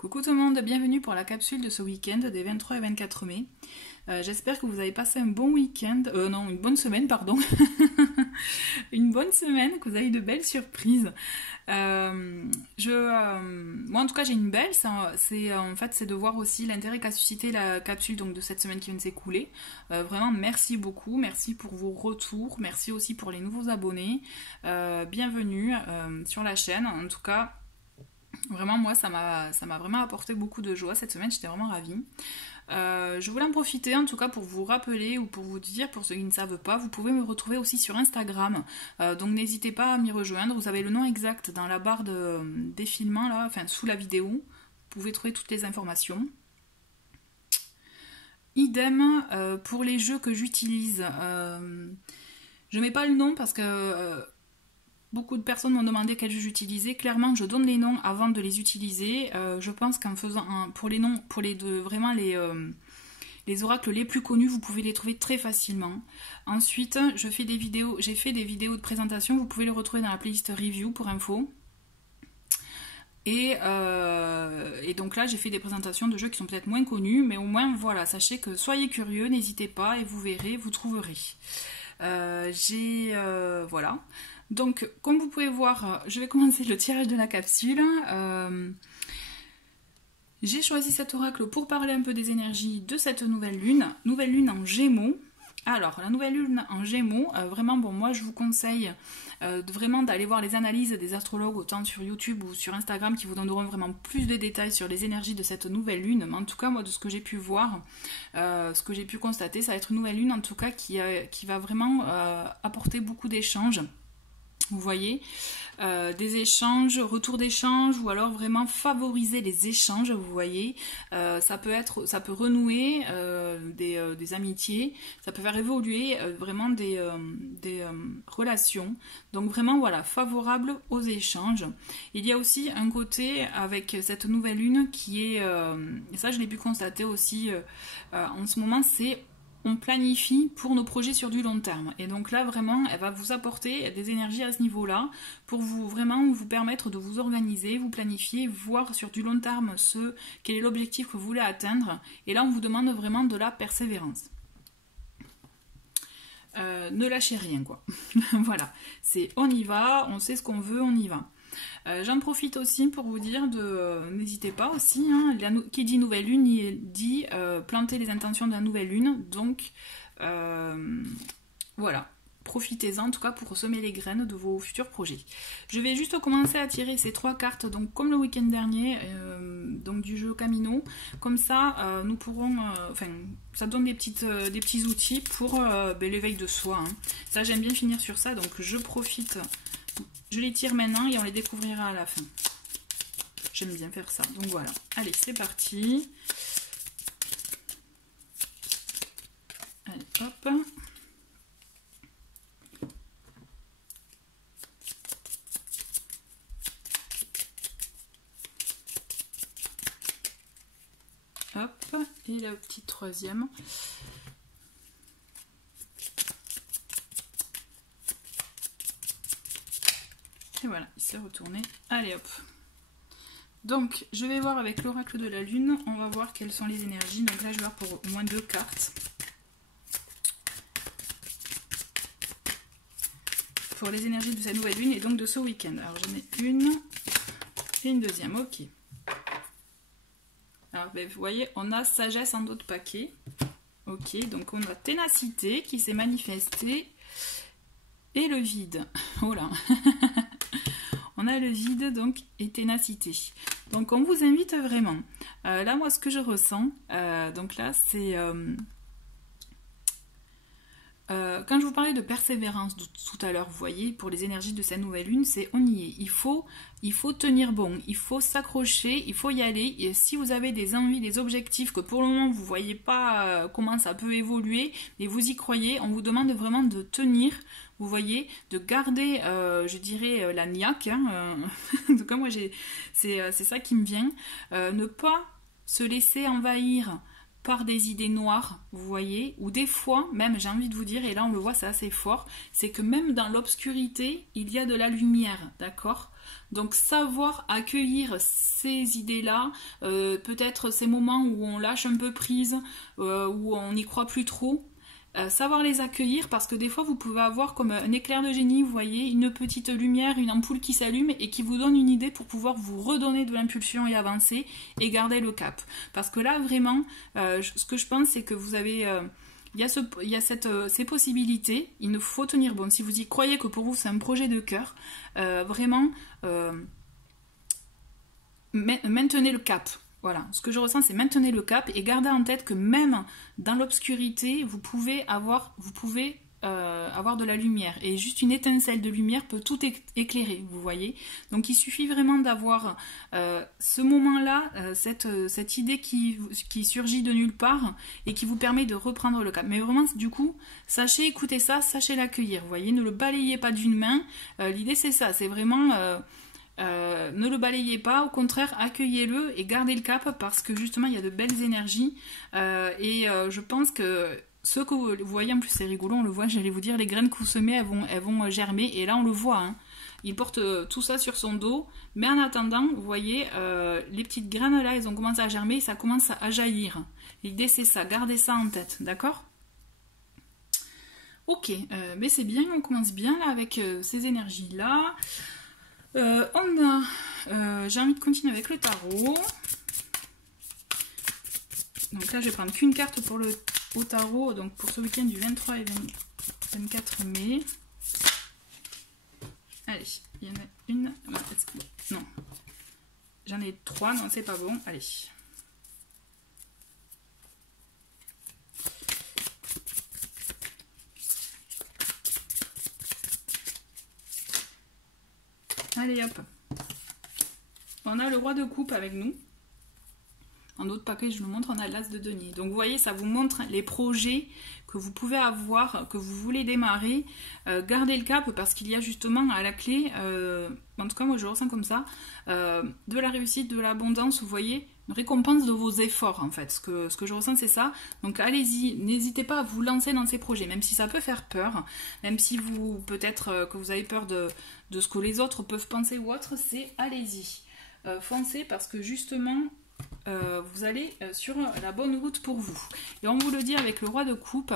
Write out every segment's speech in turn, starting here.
Coucou tout le monde, bienvenue pour la capsule de ce week-end des 23 et 24 mai. J'espère que vous avez passé un bon week-end, une bonne semaine, pardon. Une bonne semaine, que vous avez eu de belles surprises. Moi en tout cas j'ai une belle, c'est de voir aussi l'intérêt qu'a suscité la capsule donc, de cette semaine qui vient de s'écouler. Vraiment merci beaucoup, merci pour vos retours, merci aussi pour les nouveaux abonnés. Bienvenue sur la chaîne, en tout cas. Vraiment, moi, ça m'a vraiment apporté beaucoup de joie cette semaine, j'étais vraiment ravie. Je voulais en profiter, en tout cas, pour vous rappeler ou pour vous dire, pour ceux qui ne savent pas, vous pouvez me retrouver aussi sur Instagram. Donc, n'hésitez pas à m'y rejoindre. Vous avez le nom exact dans la barre de défilement, là, enfin, sous la vidéo. Vous pouvez trouver toutes les informations. Idem pour les jeux que j'utilise. Je mets pas le nom parce que... beaucoup de personnes m'ont demandé quels jeux j'utilisais. Clairement, je donne les noms avant de les utiliser. Je pense qu'en faisant pour les noms, pour vraiment les oracles les plus connus, vous pouvez les trouver très facilement. Ensuite, j'ai fait des vidéos de présentation. Vous pouvez les retrouver dans la playlist review pour info. Et donc là, j'ai fait des présentations de jeux qui sont peut-être moins connus, mais au moins, voilà, sachez que soyez curieux, n'hésitez pas et vous verrez, vous trouverez. Voilà. Donc, comme vous pouvez voir, je vais commencer le tirage de la capsule. J'ai choisi cet oracle pour parler un peu des énergies de cette nouvelle lune en Gémeaux. Alors, la nouvelle lune en Gémeaux, vraiment, bon, moi je vous conseille vraiment d'aller voir les analyses des astrologues, autant sur YouTube ou sur Instagram, qui vous donneront vraiment plus de détails sur les énergies de cette nouvelle lune. Mais en tout cas, moi, de ce que j'ai pu voir, ce que j'ai pu constater, ça va être une nouvelle lune, en tout cas, qui va vraiment apporter beaucoup d'échanges. Vous voyez, des échanges, retour d'échanges, ou alors vraiment favoriser les échanges, vous voyez. Ça peut renouer des amitiés, ça peut faire évoluer vraiment des relations. Donc vraiment, voilà, favorable aux échanges. Il y a aussi un côté avec cette nouvelle lune qui est, et ça je l'ai pu constater aussi en ce moment, c'est... on planifie pour nos projets sur du long terme. Et donc là, vraiment, elle va vous apporter des énergies à ce niveau-là pour vous permettre de vous organiser, vous planifier, voir sur du long terme quel est l'objectif que vous voulez atteindre. Et là, on vous demande vraiment de la persévérance. Ne lâchez rien, quoi. Voilà, on y va, on sait ce qu'on veut, on y va. J'en profite aussi pour vous dire n'hésitez pas aussi, hein, qui dit nouvelle lune, il dit planter les intentions de la nouvelle lune, donc voilà, profitez-en en tout cas pour semer les graines de vos futurs projets. Je vais juste commencer à tirer ces 3 cartes, donc comme le week-end dernier, donc du jeu Camino, comme ça nous pourrons, ça donne des petits outils pour l'éveil de soi, hein. Ça j'aime bien finir sur ça, donc je profite. Je les tire maintenant et on les découvrira à la fin. J'aime bien faire ça. Donc voilà. Allez, c'est parti. Allez, hop. Hop. Et la petite troisième. Et voilà, il s'est retourné. Allez hop. Donc, je vais voir avec l'oracle de la lune. On va voir quelles sont les énergies. Donc là, je vais voir pour au moins 2 cartes. Pour les énergies de cette nouvelle lune et donc de ce week-end. Alors, j'en ai une et une deuxième. Ok. Alors, vous voyez, on a sagesse en d'autres paquets. Ok, donc on a ténacité qui s'est manifestée. Et le vide. Oh là. On a le vide donc et ténacité. Donc on vous invite vraiment. Là moi ce que je ressens, donc là c'est quand je vous parlais de persévérance tout à l'heure, vous voyez, pour les énergies de cette nouvelle lune, c'est on y est. Il faut tenir bon, il faut s'accrocher, il faut y aller. Et si vous avez des envies, des objectifs que pour le moment vous ne voyez pas comment ça peut évoluer, mais vous y croyez, on vous demande vraiment de tenir. Vous voyez, de garder, je dirais, la niaque. Hein, en tout cas, moi, c'est ça qui me vient. Ne pas se laisser envahir par des idées noires, vous voyez, ou des fois, même, j'ai envie de vous dire, et là, on le voit, c'est assez fort, c'est que même dans l'obscurité, il y a de la lumière, d'accord ? Donc savoir accueillir ces idées-là, peut-être ces moments où on lâche un peu prise, où on n'y croit plus trop, savoir les accueillir, parce que des fois vous pouvez avoir comme un éclair de génie, vous voyez, une petite lumière, une ampoule qui s'allume et qui vous donne une idée pour pouvoir vous redonner de l'impulsion et avancer et garder le cap. Parce que là vraiment, ce que je pense c'est que vous avez... il y a ces possibilités, il nous faut tenir bon. Si vous y croyez que pour vous c'est un projet de cœur, vraiment maintenez le cap. Voilà, ce que je ressens c'est maintenez le cap et gardez en tête que même dans l'obscurité, vous pouvez avoir de la lumière. Et juste une étincelle de lumière peut tout éclairer, vous voyez. Donc il suffit vraiment d'avoir ce moment-là, cette idée qui surgit de nulle part et qui vous permet de reprendre le cap. Mais vraiment, du coup, sachez écouter ça, sachez l'accueillir, vous voyez. Ne le balayez pas d'une main. L'idée c'est ça, c'est vraiment... ne le balayez pas, au contraire accueillez-le et gardez le cap, parce que justement il y a de belles énergies et je pense que ce que vous voyez, en plus c'est rigolo, on le voit, j'allais vous dire, les graines que vous semez elles vont germer, et là on le voit, hein. Il porte tout ça sur son dos, mais en attendant vous voyez les petites graines là elles ont commencé à germer et ça commence à jaillir. L'idée c'est ça, gardez ça en tête, d'accord? Ok, mais c'est bien, on commence bien là avec ces énergies là. J'ai envie de continuer avec le tarot. Donc là je vais prendre qu'une carte au tarot, donc pour ce week-end du 23 et 24 mai. Allez, il y en a une. Non, j'en ai 3, non c'est pas bon. Allez. Allez hop. On a le roi de coupe avec nous. En autre paquet, je vous montre, on a l'as de denier. Donc vous voyez, ça vous montre les projets que vous pouvez avoir, que vous voulez démarrer. Gardez le cap, parce qu'il y a justement à la clé, en tout cas moi je le ressens comme ça, de la réussite, de l'abondance, vous voyez, une récompense de vos efforts en fait. Ce que je ressens c'est ça. Donc allez-y, n'hésitez pas à vous lancer dans ces projets, même si ça peut faire peur, même si vous peut-être que vous avez peur de ce que les autres peuvent penser ou autre, c'est allez-y. Foncez, parce que justement... vous allez sur la bonne route pour vous. Et on vous le dit avec le roi de coupe,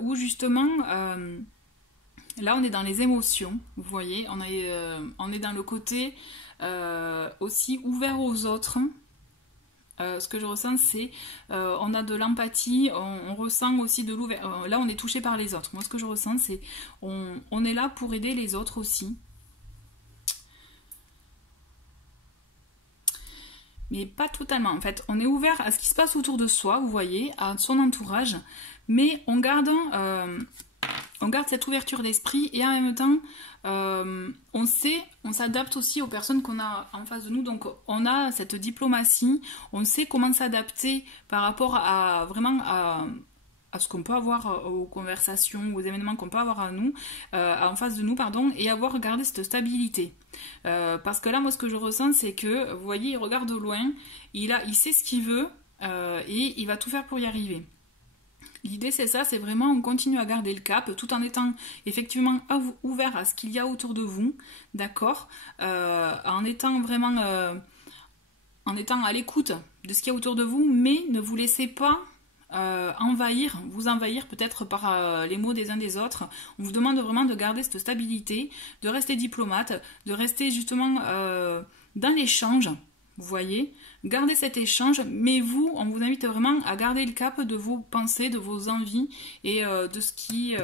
où justement là on est dans les émotions, vous voyez, on est dans le côté aussi ouvert aux autres. Ce que je ressens c'est on a de l'empathie, on ressent aussi de l'ouverture. Là on est touché par les autres. Moi ce que je ressens c'est on est là pour aider les autres aussi. Mais pas totalement, en fait, on est ouvert à ce qui se passe autour de soi, vous voyez, à son entourage, mais on garde cette ouverture d'esprit, et en même temps, on s'adapte aussi aux personnes qu'on a en face de nous, donc on a cette diplomatie, on sait comment s'adapter par rapport à vraiment à ce qu'on peut avoir aux conversations, aux événements qu'on peut avoir en face de nous, pardon, et avoir gardé cette stabilité. Parce que là, moi, ce que je ressens, c'est que, vous voyez, il regarde au loin, il sait ce qu'il veut, et il va tout faire pour y arriver. L'idée, c'est ça, c'est vraiment, on continue à garder le cap, tout en étant effectivement ouvert à ce qu'il y a autour de vous, d'accord, en étant vraiment, en étant à l'écoute de ce qu'il y a autour de vous, mais ne vous laissez pas vous envahir peut-être par les mots des uns des autres. On vous demande vraiment de garder cette stabilité, de rester diplomate, de rester justement dans l'échange, vous voyez, gardez cet échange, mais vous, on vous invite vraiment à garder le cap de vos pensées, de vos envies et de ce qui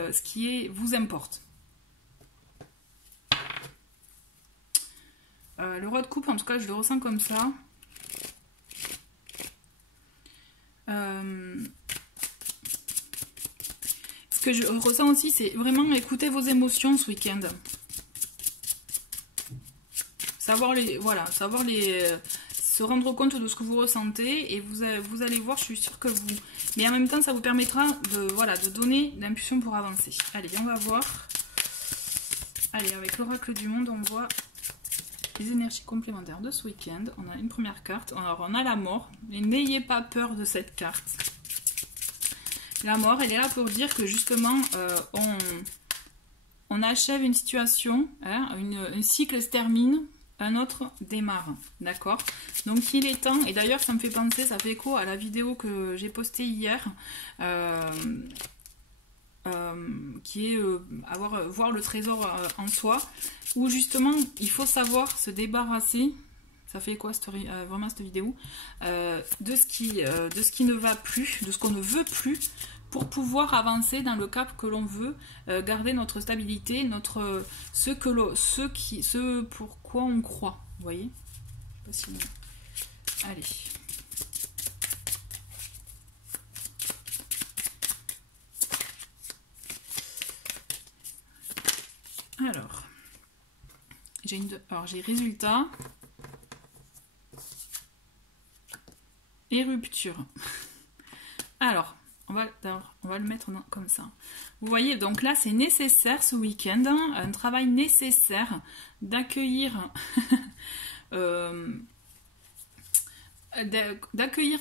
vous importe. Le roi de coupe, en tout cas, je le ressens comme ça. Ce que je ressens aussi, c'est vraiment écouter vos émotions ce week-end. Se rendre compte de ce que vous ressentez, et vous allez voir, je suis sûre que vous... Mais en même temps, ça vous permettra de donner l'impulsion pour avancer. Allez, on va voir. Allez, avec l'oracle du monde, on voit les énergies complémentaires de ce week-end. On a une première carte. Alors, on a la mort. Mais n'ayez pas peur de cette carte. La mort, elle est là pour dire que justement, on achève une situation, hein, un cycle se termine, un autre démarre, d'accord? Donc il est temps, et d'ailleurs ça me fait penser, ça fait écho à la vidéo que j'ai postée hier, qui est voir le trésor en soi, où justement il faut savoir se débarrasser, ça fait quoi vraiment cette vidéo, de ce qui ne va plus, de ce qu'on ne veut plus, pour pouvoir avancer dans le cap que l'on veut, garder notre stabilité, ce pourquoi on croit, vous voyez? Allez. Alors, j'ai résultat et rupture. Alors, on va le mettre comme ça. Vous voyez, donc là, c'est nécessaire ce week-end, hein, un travail nécessaire d'accueillir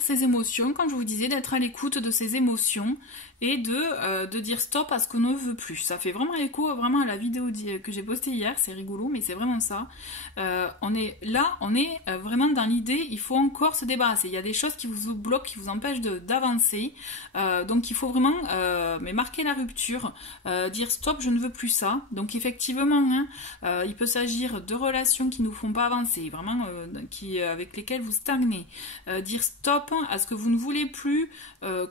ses émotions, comme je vous disais, d'être à l'écoute de ses émotions et de dire stop à ce qu'on ne veut plus. Ça fait vraiment écho vraiment à la vidéo que j'ai postée hier, c'est rigolo, mais c'est vraiment ça. On est vraiment dans l'idée, il faut encore se débarrasser. Il y a des choses qui vous bloquent, qui vous empêchent d'avancer. Donc il faut vraiment marquer la rupture, dire stop, je ne veux plus ça. Donc effectivement, hein, il peut s'agir de relations qui ne nous font pas avancer, vraiment avec lesquelles vous stagnez. Dire stop à ce que vous ne voulez plus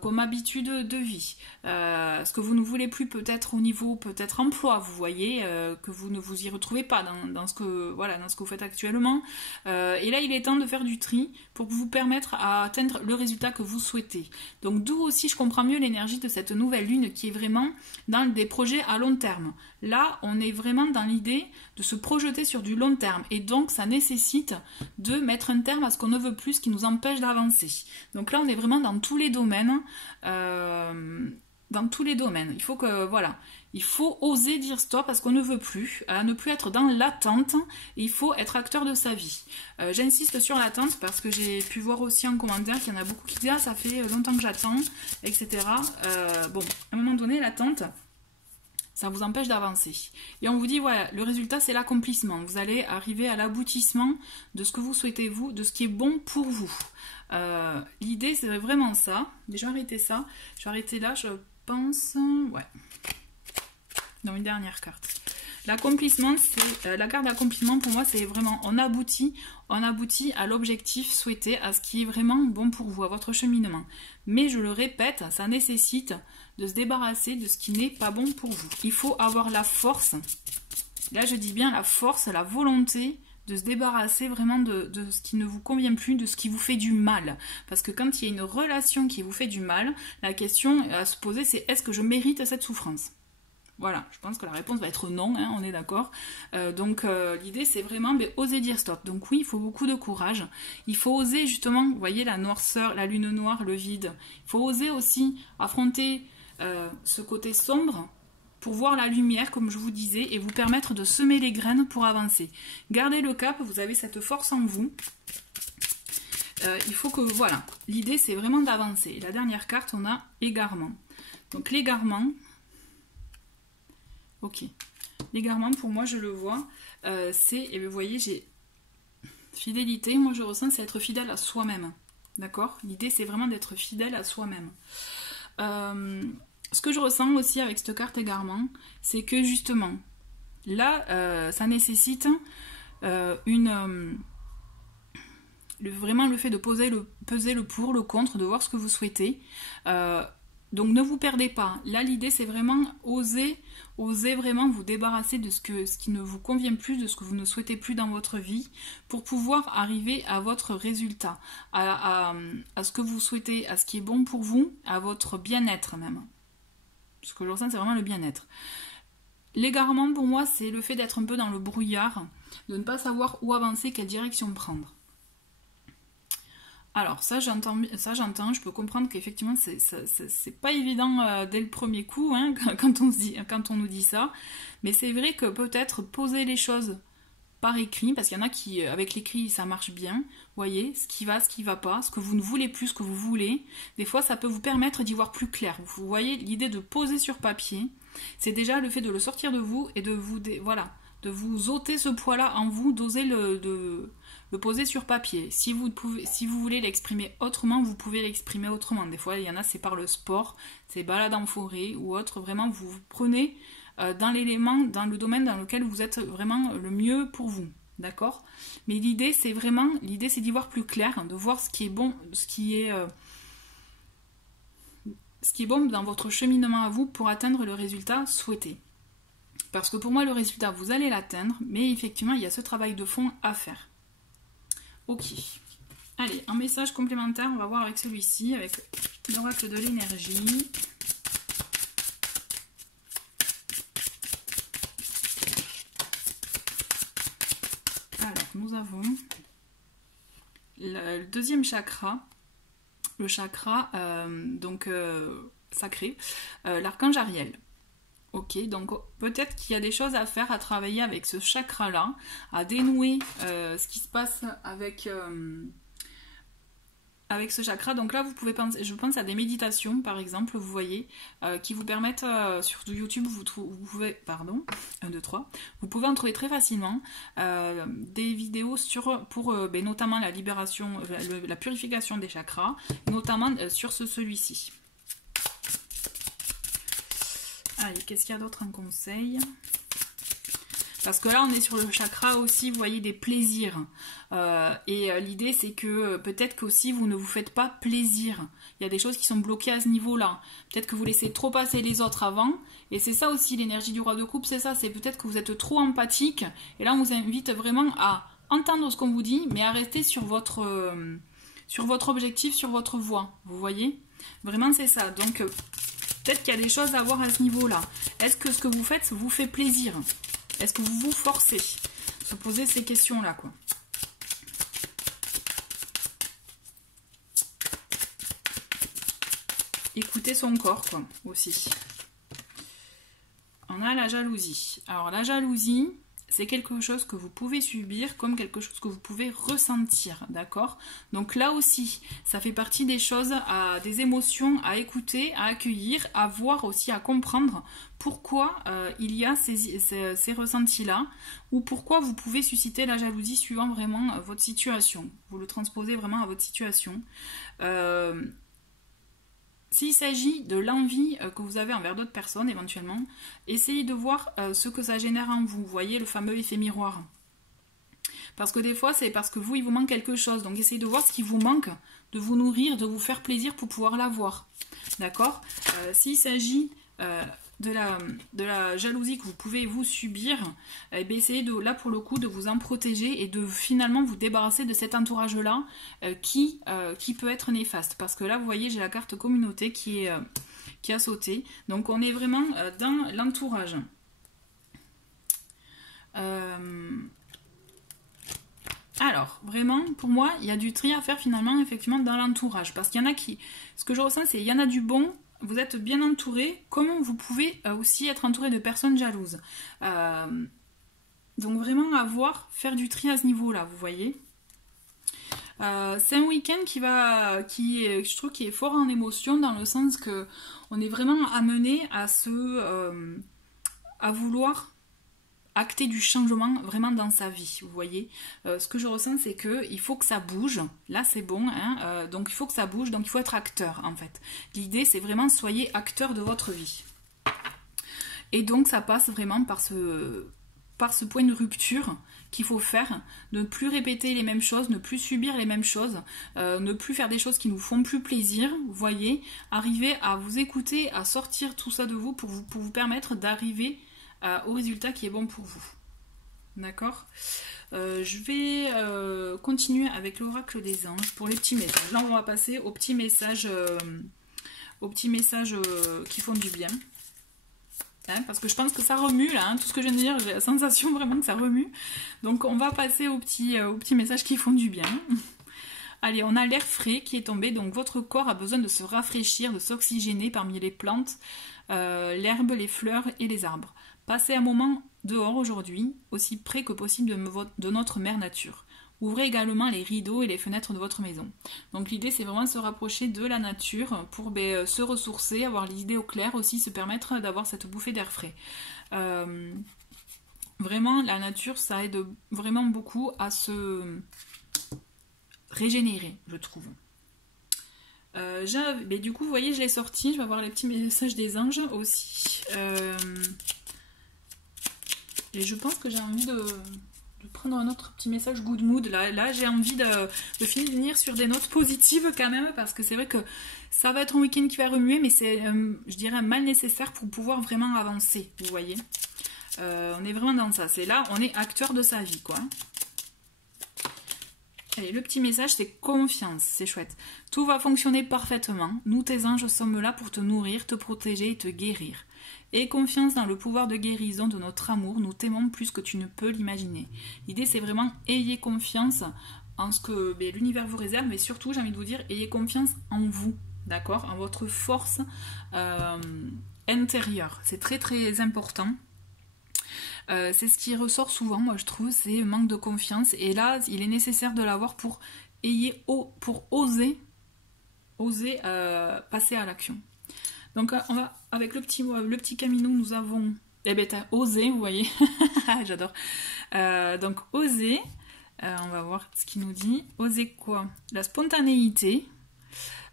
comme habitude de vie. Ce que vous ne voulez plus peut-être au niveau emploi, vous voyez, que vous ne vous y retrouvez pas dans ce que vous faites actuellement, et là il est temps de faire du tri pour vous permettre à atteindre le résultat que vous souhaitez. Donc d'où aussi je comprends mieux l'énergie de cette nouvelle lune qui est vraiment dans des projets à long terme. Là on est vraiment dans l'idée de se projeter sur du long terme, et donc ça nécessite de mettre un terme à ce qu'on ne veut plus, ce qui nous empêche d'avancer. Donc là on est vraiment dans tous les domaines, il faut oser dire stop à ce qu'on ne veut plus, à ne plus être dans l'attente, et il faut être acteur de sa vie. J'insiste sur l'attente parce que j'ai pu voir aussi en commentaire qu'il y en a beaucoup qui disent « Ah, ça fait longtemps que j'attends », etc. Bon, à un moment donné, l'attente, ça vous empêche d'avancer. Et on vous dit, voilà, le résultat, c'est l'accomplissement. Vous allez arriver à l'aboutissement de ce que vous souhaitez, vous, de ce qui est bon pour vous. L'idée, c'est vraiment ça. Déjà, arrêter ça. Je vais arrêter là, je pense. Ouais. Dans une dernière carte. L'accomplissement, c'est la carte d'accomplissement pour moi, c'est vraiment on aboutit à l'objectif souhaité, à ce qui est vraiment bon pour vous, à votre cheminement. Mais je le répète, ça nécessite de se débarrasser de ce qui n'est pas bon pour vous. Il faut avoir la force, là je dis bien la force, la volonté de se débarrasser vraiment de ce qui ne vous convient plus, de ce qui vous fait du mal. Parce que quand il y a une relation qui vous fait du mal, la question à se poser c'est est-ce que je mérite cette souffrance ? Voilà, je pense que la réponse va être non, hein, on est d'accord. Donc l'idée c'est vraiment oser dire stop. Donc oui, il faut beaucoup de courage. Il faut oser justement, vous voyez la noirceur, la lune noire, le vide. Il faut oser aussi affronter ce côté sombre pour voir la lumière, comme je vous disais, et vous permettre de semer les graines pour avancer. Gardez le cap, vous avez cette force en vous. Il faut que, voilà, l'idée c'est vraiment d'avancer. Et la dernière carte, on a égarement. Donc l'égarement... Ok, l'égarement pour moi je le vois, et vous voyez j'ai fidélité, moi je ressens c'est être fidèle à soi-même, d'accord? L'idée c'est vraiment d'être fidèle à soi-même. Ce que je ressens aussi avec cette carte égarement, c'est que justement, là ça nécessite vraiment le fait de peser le pour, le contre, de voir ce que vous souhaitez. Donc ne vous perdez pas. Là l'idée c'est vraiment oser vraiment vous débarrasser de ce qui ne vous convient plus, de ce que vous ne souhaitez plus dans votre vie, pour pouvoir arriver à votre résultat, à ce que vous souhaitez, à ce qui est bon pour vous, à votre bien-être même. Ce que je ressens c'est vraiment le bien-être. L'égarement pour moi c'est le fait d'être un peu dans le brouillard, de ne pas savoir où avancer, quelle direction prendre. Alors ça j'entends, je peux comprendre qu'effectivement c'est pas évident dès le premier coup hein, quand on nous dit ça, mais c'est vrai que peut-être poser les choses par écrit, parce qu'il y en a qui avec l'écrit ça marche bien, vous voyez, ce qui va pas, ce que vous ne voulez plus, ce que vous voulez, des fois ça peut vous permettre d'y voir plus clair. Vous voyez, l'idée de poser sur papier, c'est déjà le fait de le sortir de vous et de vous, voilà, de vous ôter ce poids-là en vous, d'oser le poser sur papier. Si vous voulez l'exprimer autrement, vous pouvez l'exprimer autrement. Des fois, il y en a, c'est par le sport, c'est balade en forêt ou autre. Vraiment, vous vous prenez dans l'élément, dans le domaine dans lequel vous êtes vraiment le mieux pour vous. D'accord? Mais l'idée, c'est d'y voir plus clair, de voir ce qui est bon, ce qui est bon dans votre cheminement à vous pour atteindre le résultat souhaité. Parce que pour moi, le résultat, vous allez l'atteindre, mais effectivement, il y a ce travail de fond à faire. Ok. Allez, un message complémentaire, on va voir avec celui-ci, avec l'oracle de l'énergie. Alors, nous avons le deuxième chakra, le chakra sacré, l'archange Ariel. Ok, donc peut-être qu'il y a des choses à faire, à travailler avec ce chakra-là, à dénouer ce qui se passe avec ce chakra. Donc là, vous pouvez penser, je pense à des méditations, par exemple, vous voyez, qui vous permettent, sur YouTube, vous pouvez en trouver très facilement des vidéos pour notamment la libération, la purification des chakras, notamment sur celui-ci. Allez, qu'est-ce qu'il y a d'autre en conseil? Parce que là, on est sur le chakra aussi, vous voyez, des plaisirs. L'idée, c'est que peut-être qu'aussi, vous ne vous faites pas plaisir. Il y a des choses qui sont bloquées à ce niveau-là. Peut-être que vous laissez trop passer les autres avant. Et c'est ça aussi, l'énergie du roi de coupe, c'est ça. C'est peut-être que vous êtes trop empathique. Et là, on vous invite vraiment à entendre ce qu'on vous dit, mais à rester sur votre objectif, sur votre voie. Vous voyez? Vraiment, c'est ça. Donc, peut-être qu'il y a des choses à voir à ce niveau-là. Est-ce que ce que vous faites vous fait plaisir? Est-ce que vous vous forcez? Se poser ces questions-là, quoi. Écoutez son corps, quoi, aussi. On a la jalousie. Alors, la jalousie, c'est quelque chose que vous pouvez subir comme quelque chose que vous pouvez ressentir, d'accord? Donc là aussi, ça fait partie des choses, des émotions à écouter, à accueillir, à voir aussi, à comprendre pourquoi il y a ces ressentis-là, ou pourquoi vous pouvez susciter la jalousie suivant vraiment votre situation. Vous le transposez vraiment à votre situation. S'il s'agit de l'envie que vous avez envers d'autres personnes, éventuellement, essayez de voir ce que ça génère en vous. Vous voyez le fameux effet miroir. Parce que des fois, c'est parce que vous, il vous manque quelque chose. Donc, essayez de voir ce qui vous manque, de vous nourrir, de vous faire plaisir pour pouvoir l'avoir. D'accord? S'il s'agit de la jalousie que vous pouvez vous subir, essayez là pour le coup de vous en protéger et de finalement vous débarrasser de cet entourage-là qui peut être néfaste. Parce que là, vous voyez, j'ai la carte communauté qui a sauté. Donc on est vraiment dans l'entourage. Alors, vraiment, pour moi, il y a du tri à faire finalement, effectivement, dans l'entourage. Parce qu'il y en a ce que je ressens, c'est qu'il y en a du bon. Vous êtes bien entouré, comme vous pouvez aussi être entouré de personnes jalouses. Donc vraiment faire du tri à ce niveau-là, vous voyez. C'est un week-end je trouve, qui est fort en émotion, dans le sens que on est vraiment amené à vouloir acter du changement vraiment dans sa vie, vous voyez. Ce que je ressens, c'est qu'il faut que ça bouge. Là, c'est bon, hein, donc il faut que ça bouge, donc il faut être acteur, en fait. L'idée, c'est vraiment, soyez acteur de votre vie. Et donc, ça passe vraiment par ce point de rupture qu'il faut faire, ne plus répéter les mêmes choses, ne plus subir les mêmes choses, ne plus faire des choses qui nous font plus plaisir, vous voyez, arriver à vous écouter, à sortir tout ça de vous pour vous permettre d'arriver au résultat qui est bon pour vous. D'accord? Je vais continuer avec l'oracle des anges pour les petits messages. Là, on va passer aux petits messages, qui font du bien. Hein, parce que je pense que ça remue, là, hein, tout ce que je viens de dire, j'ai la sensation vraiment que ça remue. Donc, on va passer aux petits messages qui font du bien. Allez, on a l'air frais qui est tombé, donc votre corps a besoin de se rafraîchir, de s'oxygéner parmi les plantes, l'herbe, les fleurs et les arbres. Passez un moment dehors aujourd'hui, aussi près que possible de notre mère nature. Ouvrez également les rideaux et les fenêtres de votre maison. Donc l'idée, c'est vraiment de se rapprocher de la nature pour se ressourcer, avoir l'idée au clair aussi, se permettre d'avoir cette bouffée d'air frais. Vraiment, la nature, ça aide vraiment beaucoup à se régénérer, je trouve. Mais du coup, vous voyez, je l'ai sorti. Je vais voir les petits messages des anges aussi. Et je pense que j'ai envie de prendre un autre petit message good mood. Là j'ai envie de finir sur des notes positives quand même, parce que c'est vrai que ça va être un week-end qui va remuer, mais c'est, je dirais, un mal nécessaire pour pouvoir vraiment avancer, vous voyez. On est vraiment dans ça. C'est là, on est acteur de sa vie, quoi. Allez, le petit message, c'est confiance, c'est chouette. Tout va fonctionner parfaitement. Nous, tes anges, sommes là pour te nourrir, te protéger et te guérir. Aie confiance dans le pouvoir de guérison de notre amour. Nous t'aimons plus que tu ne peux l'imaginer. L'idée, c'est vraiment ayez confiance en ce que l'univers vous réserve, mais surtout, j'ai envie de vous dire, ayez confiance en vous, d'accord, en votre force intérieure. C'est très très important. C'est ce qui ressort souvent, moi je trouve, c'est manque de confiance. Et là, il est nécessaire de l'avoir pour oser passer à l'action. Donc on va, avec le petit Camino, nous avons, t'as osé, vous voyez, j'adore. Donc oser, on va voir ce qu'il nous dit. Oser quoi? La spontanéité,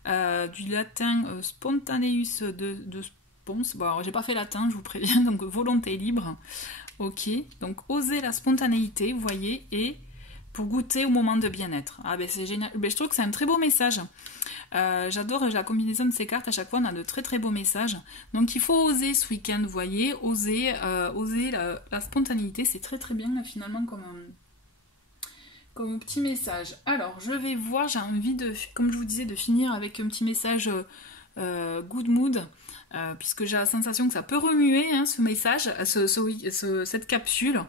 du latin spontaneus de spons. Bon, alors j'ai pas fait latin, je vous préviens, donc volonté libre. Ok, donc oser la spontanéité, vous voyez, et pour goûter au moment de bien-être. Ah ben c'est génial, je trouve que c'est un très beau message. J'adore la combinaison de ces cartes, à chaque fois on a de très très beaux messages. Donc il faut oser ce week-end, vous voyez, oser la spontanéité, c'est très très bien finalement comme petit message. Alors je vais voir, j'ai envie de, comme je vous disais, de finir avec un petit message good mood. Puisque j'ai la sensation que ça peut remuer ce message, cette capsule,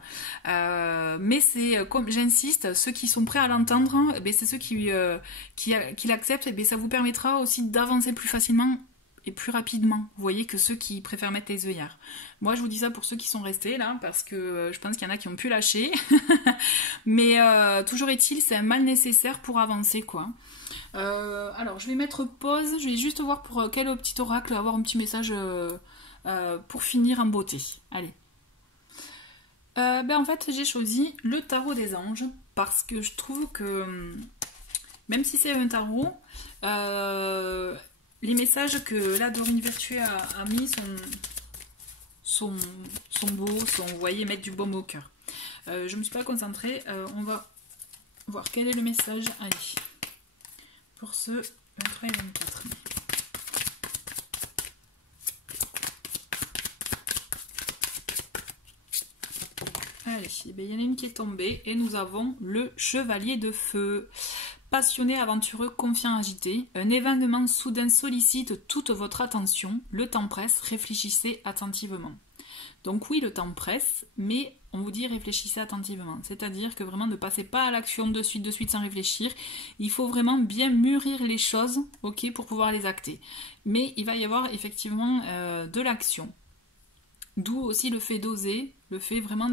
mais c'est, comme j'insiste, ceux qui sont prêts à l'entendre, c'est ceux qui l'acceptent, et ça vous permettra aussi d'avancer plus facilement et plus rapidement, vous voyez, que ceux qui préfèrent mettre les œillères. Moi je vous dis ça pour ceux qui sont restés là, parce que je pense qu'il y en a qui ont pu lâcher, mais toujours est-il, c'est un mal nécessaire pour avancer, quoi. Alors je vais mettre pause, je vais juste voir pour quel petit oracle avoir un petit message pour finir en beauté. Allez. En fait j'ai choisi le tarot des anges parce que je trouve que même si c'est un tarot, les messages que la Dorine Virtue a mis sont beaux, vous voyez, mettre du baume au cœur. Je me suis pas concentrée, on va voir quel est le message. Allez. Pour ce 23 et 24 mai. Allez, il y en a une qui est tombée et nous avons le chevalier de feu. Passionné, aventureux, confiant, agité, un événement soudain sollicite toute votre attention. Le temps presse, réfléchissez attentivement. Donc oui, le temps presse, mais on vous dit réfléchissez attentivement. C'est-à-dire que vraiment ne passez pas à l'action de suite sans réfléchir. Il faut vraiment bien mûrir les choses, ok, pour pouvoir les acter. Mais il va y avoir effectivement de l'action. D'où aussi le fait d'oser, le fait vraiment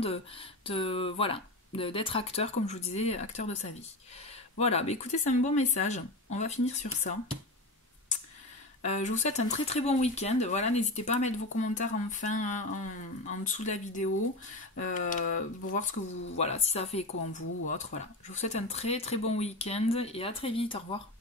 d'être acteur, comme je vous disais, acteur de sa vie. Voilà, écoutez, c'est un bon message. On va finir sur ça. Je vous souhaite un très très bon week-end. Voilà, n'hésitez pas à mettre vos commentaires en dessous de la vidéo pour voir ce que vous, voilà, si ça fait écho en vous ou autre. Voilà, je vous souhaite un très très bon week-end et à très vite. Au revoir.